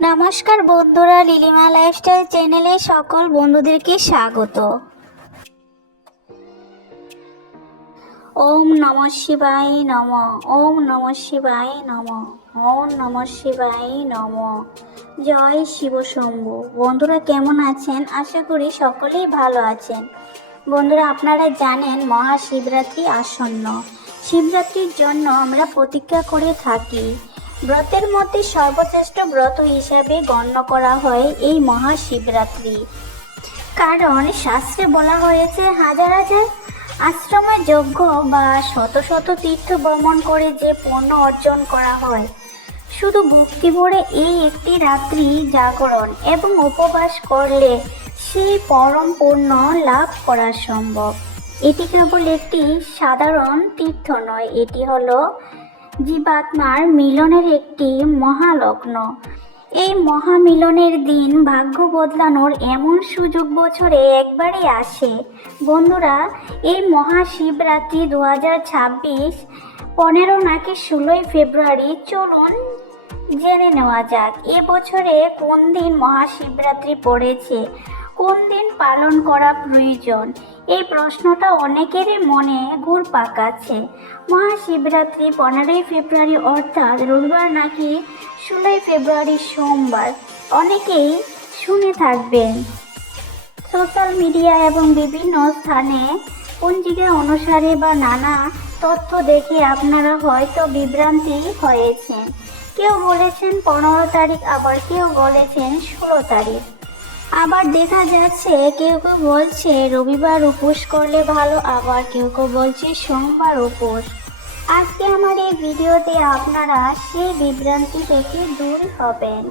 নমস্কার বন্ধুরা, লিলিমা লাইফস্টাইল চ্যানেলে সকল বন্ধুদেরকে স্বাগত। ওম নম শিবায় নম, ওম নম শিবায় নম, ওম নম শিবায় নম। জয় শিব শম্ভু। বন্ধুরা, কেমন আছেন? আশা করি সকলেই ভালো আছেন। বন্ধুরা, আপনারা জানেন মহাশিবরাত্রি আসন্ন। শিবরাত্রির জন্য আমরা প্রতীক্ষা করে থাকি। ব্রতের মধ্যে সর্বশ্রেষ্ঠ ব্রত হিসাবে গণ্য করা হয় এই মহাশিবরাত্রি। কারণ শাস্ত্রে বলা হয়েছে, হাজার হাজার আশ্রমে যজ্ঞ বা শত শত তীর্থ ভ্রমণ করে যে পণ্য অর্জন করা হয়। শুধু ভক্তি ভরে এই একটি রাত্রি জাগরণ এবং উপবাস করলে সেই পরম পুণ্য লাভ করা সম্ভব। এটি কেবল একটি সাধারণ তীর্থ নয়, এটি হলো জীবাত্মার মিলনের একটি মহালগ্ন। এই মহামিলনের দিন ভাগ্য বদলানোর এমন সুযোগ বছরে একবারই আসে। বন্ধুরা, এই মহাশিবরাত্রি দু হাজার ছাব্বিশ পনেরো নাকি ষোলোই ফেব্রুয়ারি চলুন জেনে নেওয়া যাক, এ বছরে কোন দিন মহাশিবরাত্রি পড়েছে? কোন দিন পালন করা প্রয়োজন? এই প্রশ্নটা অনেকেরই মনে ঘুর পাকাচ্ছে মহাশিবরাত্রি পনেরোই ফেব্রুয়ারি অর্থাৎ রবিবার নাকি ষোলোই ফেব্রুয়ারি সোমবার? অনেকেই শুনে থাকবেন। সোশ্যাল মিডিয়া এবং বিভিন্ন স্থানে পঞ্জিকা অনুসারে বা নানা তথ্য দেখে আপনারা হয়তো বিভ্রান্তি হয়েছেন। কেউ বলেছেন পনেরো তারিখ, আবার কেউ বলেছেন ষোলো তারিখ। আবার দেখা যাচ্ছে, কেউ কেউ বলছে, রবিবার উপোস করলে ভালো, আবার কেউ কেউ বলছে সোমবার উপোস। আজকে আমার এই ভিডিওতে আপনারা সেই বিভ্রান্তি থেকে দূর হবেন।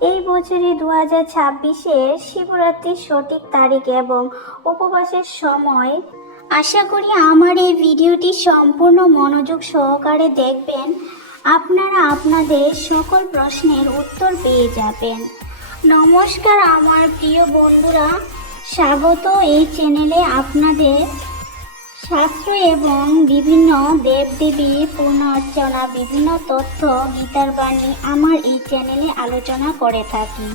এই বছরই দু হাজার ছাব্বিশের শিবরাত্রির সঠিক তারিখ এবং উপবাসের সময়, আশা করি আমার এই ভিডিওটি সম্পূর্ণ মনোযোগ সহকারে দেখবেন। আপনারা আপনাদের সকল প্রশ্নের উত্তর পেয়ে যাবেন। নমস্কার আমার প্রিয় বন্ধুরা। স্বাগত এই চ্যানেলে আপনাদের। শাস্ত্র এবং বিভিন্ন দেবদেবী পুনর্চনা বিভিন্ন তথ্য, গীতার বাণী আমার এই চ্যানেলে আলোচনা করে থাকি।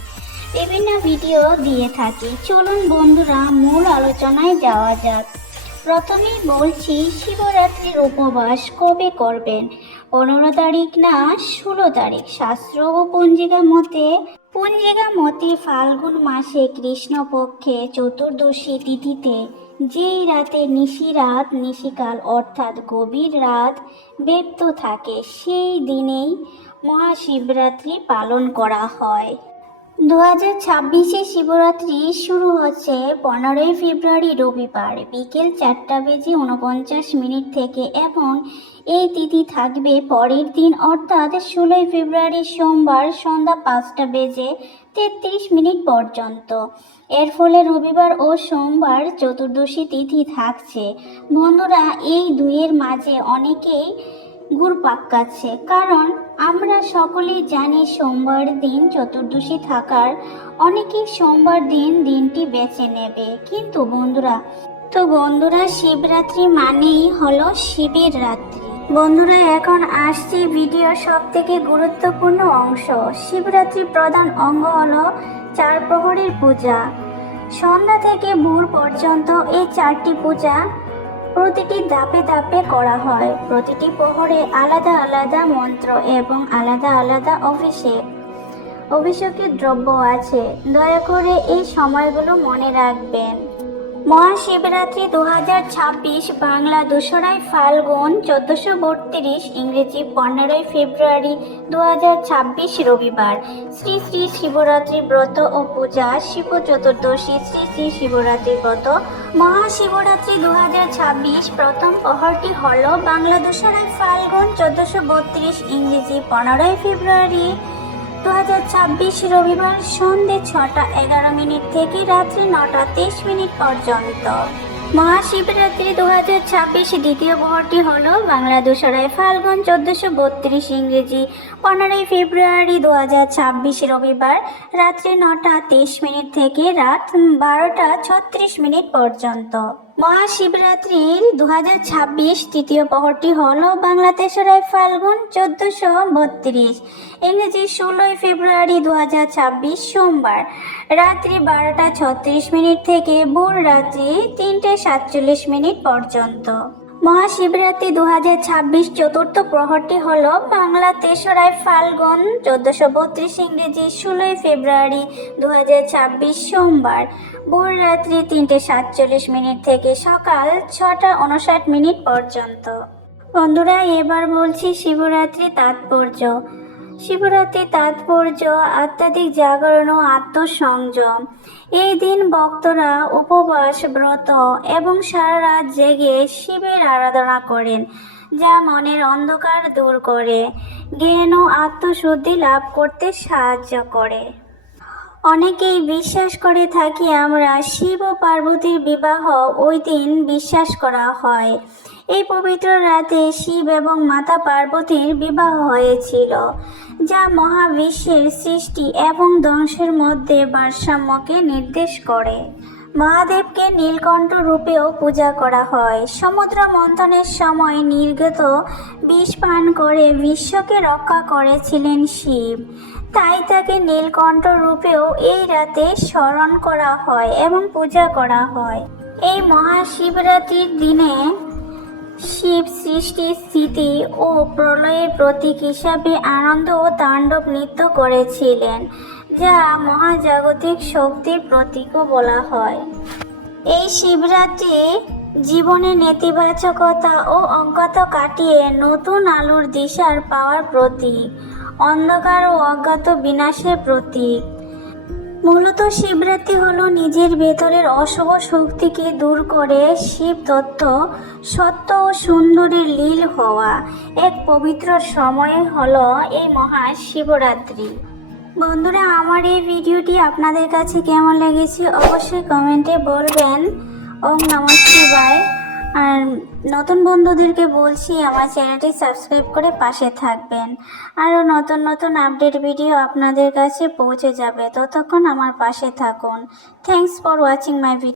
বিভিন্ন ভিডিও দিয়ে থাকি। চলুন বন্ধুরা, মূল আলোচনায় যাওয়া যাক। প্রথমেই বলছি, শিবরাত্রির উপবাস কবে করবেন? পনেরো তারিখ না, ষোলো তারিখ। শাস্ত্র ও পঞ্জিকা মতে পঞ্জিকা মতে ফাল্গুন মাসে কৃষ্ণপক্ষে চতুর্দশী তিথিতে যেই রাতে নিশিরাত নিশিকাল অর্থাৎ গভীর রাত ব্যপ্ত থাকে, সেই দিনেই মহাশিবরাত্রি পালন করা হয়। দু হাজার ছাব্বিশে শিবরাত্রি শুরু হচ্ছে পনেরোই ফেব্রুয়ারি রবিবার বিকেল চারটা বেজে উনপঞ্চাশ মিনিট থেকে এবং এই তিথি থাকবে পরের দিন, অর্থাৎ ষোলোই ফেব্রুয়ারি সোমবার সন্ধ্যা পাঁচটা বেজে তেত্রিশ মিনিট পর্যন্ত। এর ফলে রবিবার ও সোমবার চতুর্দশী তিথি থাকছে। বন্ধুরা, এই দুইয়ের মাঝে অনেকেই গুড় পাক্কাচ্ছে কারণ আমরা সকলেই জানি সোমবার দিন চতুর্দশী থাকার অনেকেই সোমবার দিন দিনটি বেছে নেবে। কিন্তু বন্ধুরা, তো বন্ধুরা, শিবরাত্রি মানেই হলো শিবের রাত্রি। বন্ধুরা, এখন আসছে ভিডিওর সব থেকে গুরুত্বপূর্ণ অংশ। শিবরাত্রি প্রধান অঙ্গ হলো চার প্রহরের পূজা। সন্ধ্যা থেকে ভোর পর্যন্ত এই চারটি পূজা প্রতিটি ধাপে ধাপে করা হয়। প্রতিটি প্রহরে আলাদা আলাদা মন্ত্র এবং আলাদা আলাদা অভিষেক। অভিষেকের দ্রব্য আছে। দয়া করে এই সময়গুলো মনে রাখবেন। মহাশিবরাত্রি দু হাজার ছাব্বিশ বাংলা দোসরাই ফাল্গুন চোদ্দোশো বত্রিশ ইংরেজি পনেরোই ফেব্রুয়ারি দু হাজার ছাব্বিশ রবিবার। শ্রী শ্রী শিবরাত্রি ব্রত ও পূজা, শিব চতুর্দশী, শ্রী শ্রী শিবরাত্রি ব্রত। মহাশিবরাত্রি দু হাজার ছাব্বিশ প্রথম প্রহরটি হল বাংলা দোসরাই ফাল্গুন চোদ্দোশো বত্রিশ ইংরেজি পনেরোই ফেব্রুয়ারি দু হাজার ছাব্বিশ রবিবার সন্ধে ছটা এগারো মিনিট থেকে রাত্রি নটা তেইশ মিনিট পর্যন্ত। মহাশিবরাত্রি দু হাজার ছাব্বিশ দ্বিতীয় প্রহরটি হল বাংলা দোসরায় ফাল্গুন চোদ্দোশো বত্রিশ ইংরেজি। পনেরোই ফেব্রুয়ারি দু হাজার ছাব্বিশ রবিবার রাত্রি নটা তেইশ মিনিট থেকে রাত বারোটা ছত্রিশ মিনিট পর্যন্ত। মহাশিবরাত্রির দু হাজার ছাব্বিশ তৃতীয় প্রহরটি হল বাংলা ফাল্গুন চোদ্দশো বত্রিশ। ইংরেজি ষোলোই ফেব্রুয়ারি দু হাজার ছাব্বিশ সোমবার। রাত্রি বারোটা ছত্রিশ মিনিট থেকে ভোর রাত্রি তিনটে সাতচল্লিশ মিনিট পর্যন্ত। মহাশিবরাত্রি দু হাজার ছাব্বিশ চতুর্থ প্রহরটি হল বাংলা তেসরায় ফাল্গুন, চোদ্দশো বত্রিশ ইংরেজি ষোলোই ফেব্রুয়ারি দু হাজার ছাব্বিশ সোমবার। ভোর রাত্রি তিনটে সাতচল্লিশ মিনিট থেকে সকাল ছটা উনষাট মিনিট পর্যন্ত। বন্ধুরা, এবার বলছি শিবরাত্রি তাৎপর্য। শিবরাত্রি তাৎপর্য, আধ্যাত্মিক জাগরণ ও আত্মসংযম। এই দিন ভক্তরা উপবাস, ব্রত এবং সারা রাত জেগে শিবের আরাধনা করেন, যা মনের অন্ধকার দূর করে, জ্ঞান ও আত্মশুদ্ধি লাভ করতে সাহায্য করে। অনেকেই বিশ্বাস করে থাকি আমরা শিব ও পার্বতীর বিবাহ ওই দিন বিশ্বাস করা হয়। এই পবিত্র রাতে শিব এবং মাতা পার্বতীর বিবাহ হয়েছিল, যা মহাবিশ্বের সৃষ্টি এবং ধ্বংসের মধ্যে ভারসাম্যকে নির্দেশ করে। মহাদেবকে নীলকণ্ঠ রূপেও পূজা করা হয়। সমুদ্র মন্থনের সময় নির্গত বিষ পান করে বিশ্বকে রক্ষা করেছিলেন শিব। তাই তাকে নীলকণ্ঠ রূপেও এই রাতে স্মরণ করা হয় এবং পূজা করা হয়। এই মহাশিবরাত্রির দিনে শিব সৃষ্টি স্থিতি ও প্রলয়ের প্রতীক হিসাবে আনন্দ ও তাণ্ডব নৃত্য করেছিলেন, যা মহাজাগতিক শক্তির প্রতীকও বলা হয়। এই শিবরাত্রি জীবনে নেতিবাচকতা ও অজ্ঞতা কাটিয়ে নতুন আলোর দিশার পাওয়ার প্রতীক, অন্ধকার ও অজ্ঞাত বিনাশের প্রতীক। মূলত শিবরাত্রি হলো নিজের ভেতরের অশুভ শক্তিকে দূর করে শিব দত্ত সত্য ও সুন্দরীর লীল হওয়া এক পবিত্র সময় হলো এই মহা শিবরাত্রি। বন্ধুরা, আমার এই ভিডিওটি আপনাদের কাছে কেমন লেগেছে অবশ্যই কমেন্টে বলবেন। ওম নমঃ শিবায়। আর নতুন বন্ধুদেরকে বলছি, আমার চ্যানেলটি সাবস্ক্রাইব করে পাশে থাকবেন। আরও নতুন নতুন আপডেট ভিডিও আপনাদের কাছে পৌঁছে যাবে। ততক্ষণ আমার পাশে থাকুন। Thanks for watching my video